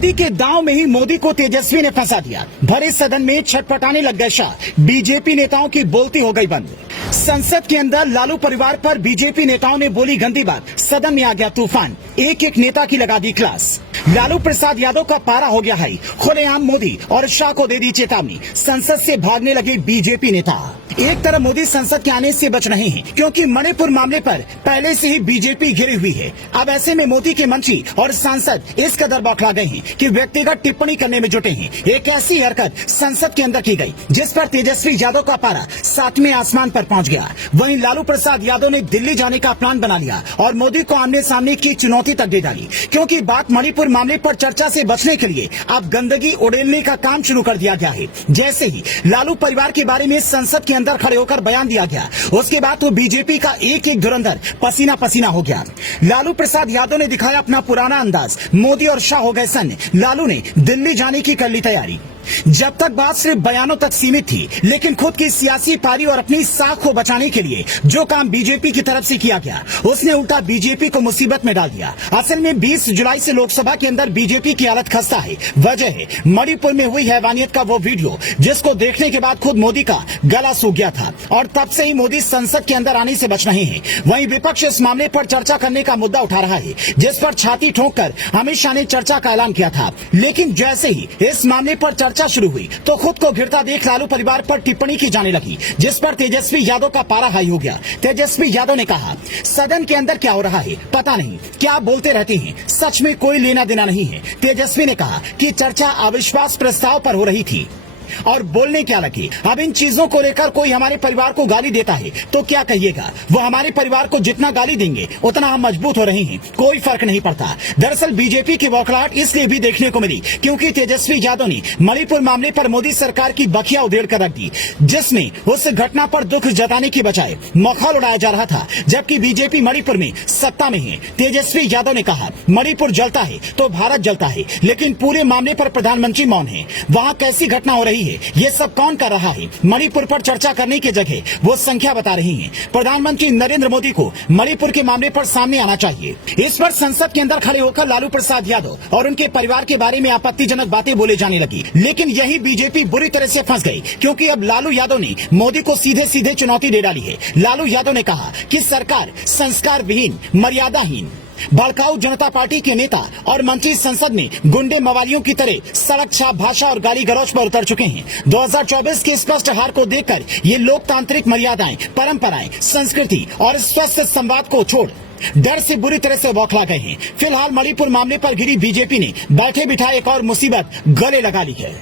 मोदी के दांव में ही मोदी को तेजस्वी ने फंसा दिया। भरे सदन में छटपटाने लग गए शाह। बीजेपी नेताओं की बोलती हो गई बंद। संसद के अंदर लालू परिवार पर बीजेपी नेताओं ने बोली गंदी बात। सदन में आ गया तूफान। एक एक नेता की लगा दी क्लास। लालू प्रसाद यादव का पारा हो गया हाई। खुलेआम मोदी और शाह को दे दी चेतावनी। संसद से भागने लगे बीजेपी नेता। एक तरफ मोदी संसद के आने से बच रहे हैं क्योंकि मणिपुर मामले पर पहले से ही बीजेपी घिरी हुई है। अब ऐसे में मोदी के मंत्री और सांसद इस कदर बौखला गए हैं कि व्यक्तिगत टिप्पणी करने में जुटे हैं। एक ऐसी हरकत संसद के अंदर की गई जिस पर तेजस्वी यादव का पारा 7वें आसमान पर पहुंच गया। वहीं लालू प्रसाद यादव ने दिल्ली जाने का प्लान बना लिया और मोदी को आमने सामने की चुनौती तक दे डाली, क्योंकि बात मणिपुर मामले पर चर्चा से बचने के लिए अब गंदगी उड़ेलने का काम शुरू कर दिया गया है। जैसे ही लालू परिवार के बारे में संसद के अंदर खड़े होकर बयान दिया गया, उसके बाद तो बीजेपी का एक एक धुरंधर पसीना पसीना हो गया। लालू प्रसाद यादव ने दिखाया अपना पुराना अंदाज। मोदी और शाह हो गए सन्न। लालू ने दिल्ली जाने की कर ली तैयारी। जब तक बात सिर्फ बयानों तक सीमित थी, लेकिन खुद की सियासी पारी और अपनी साख को बचाने के लिए जो काम बीजेपी की तरफ से किया गया, उसने उल्टा बीजेपी को मुसीबत में डाल दिया। असल में 20 जुलाई से लोकसभा के अंदर बीजेपी की हालत खस्ता है। वजह है मणिपुर में हुई हैवानियत का वो वीडियो जिसको देखने के बाद खुद मोदी का गला सूख गया था और तब से ही मोदी संसद के अंदर आने से बच रहे हैं। वहीं विपक्ष इस मामले पर चर्चा करने का मुद्दा उठा रहा है, जिस पर छाती ठोंक कर अमित शाह ने चर्चा का ऐलान किया था। लेकिन जैसे ही इस मामले पर चर्चा शुरू हुई तो खुद को घिरता देख लालू परिवार पर टिप्पणी की जाने लगी, जिस पर तेजस्वी यादव का पारा हाई हो गया। तेजस्वी यादव ने कहा, सदन के अंदर क्या हो रहा है पता नहीं, क्या बोलते रहते हैं, सच में कोई लेना देना नहीं है। तेजस्वी ने कहा कि चर्चा अविश्वास प्रस्ताव पर हो रही थी और बोलने क्या लगे। अब इन चीजों को लेकर कोई हमारे परिवार को गाली देता है तो क्या कहिएगा। वो हमारे परिवार को जितना गाली देंगे उतना हम मजबूत हो रहे हैं, कोई फर्क नहीं पड़ता। दरअसल बीजेपी की बौखलाहट इसलिए भी देखने को मिली क्योंकि तेजस्वी यादव ने मणिपुर मामले पर मोदी सरकार की बखिया उधेड़ कर रख दी, जिसमें उस घटना पर दुख जताने की बजाय मखौल उड़ाया जा रहा था। जबकि बीजेपी मणिपुर में सत्ता में है। तेजस्वी यादव ने कहा, मणिपुर जलता है तो भारत जलता है, लेकिन पूरे मामले पर प्रधानमंत्री मौन है। वहाँ कैसी घटना हो रही है, ये सब कौन कर रहा है। मणिपुर पर चर्चा करने की जगह वो संख्या बता रही हैं। प्रधानमंत्री नरेंद्र मोदी को मणिपुर के मामले पर सामने आना चाहिए। इस पर संसद के अंदर खड़े होकर लालू प्रसाद यादव और उनके परिवार के बारे में आपत्तिजनक बातें बोले जाने लगी। लेकिन यही बीजेपी बुरी तरह से फंस गई, क्योंकि अब लालू यादव ने मोदी को सीधे सीधे चुनौती दे डाली है। लालू यादव ने कहा कि सरकार संस्कार विहीन, मर्यादाहीन, भड़काऊ जनता पार्टी के नेता और मंत्री संसद में गुंडे मवालियों की तरह सड़क छाप भाषा और गाली गलौज पर उतर चुके हैं। 2024 के स्पष्ट हार को देखकर ये लोकतांत्रिक मर्यादाएं, परंपराएं, संस्कृति और स्वस्थ संवाद को छोड़ डर से बुरी तरह से बौखला गए हैं। फिलहाल मणिपुर मामले पर घिरी बीजेपी ने बैठे बिठाए एक और मुसीबत गले लगा ली है।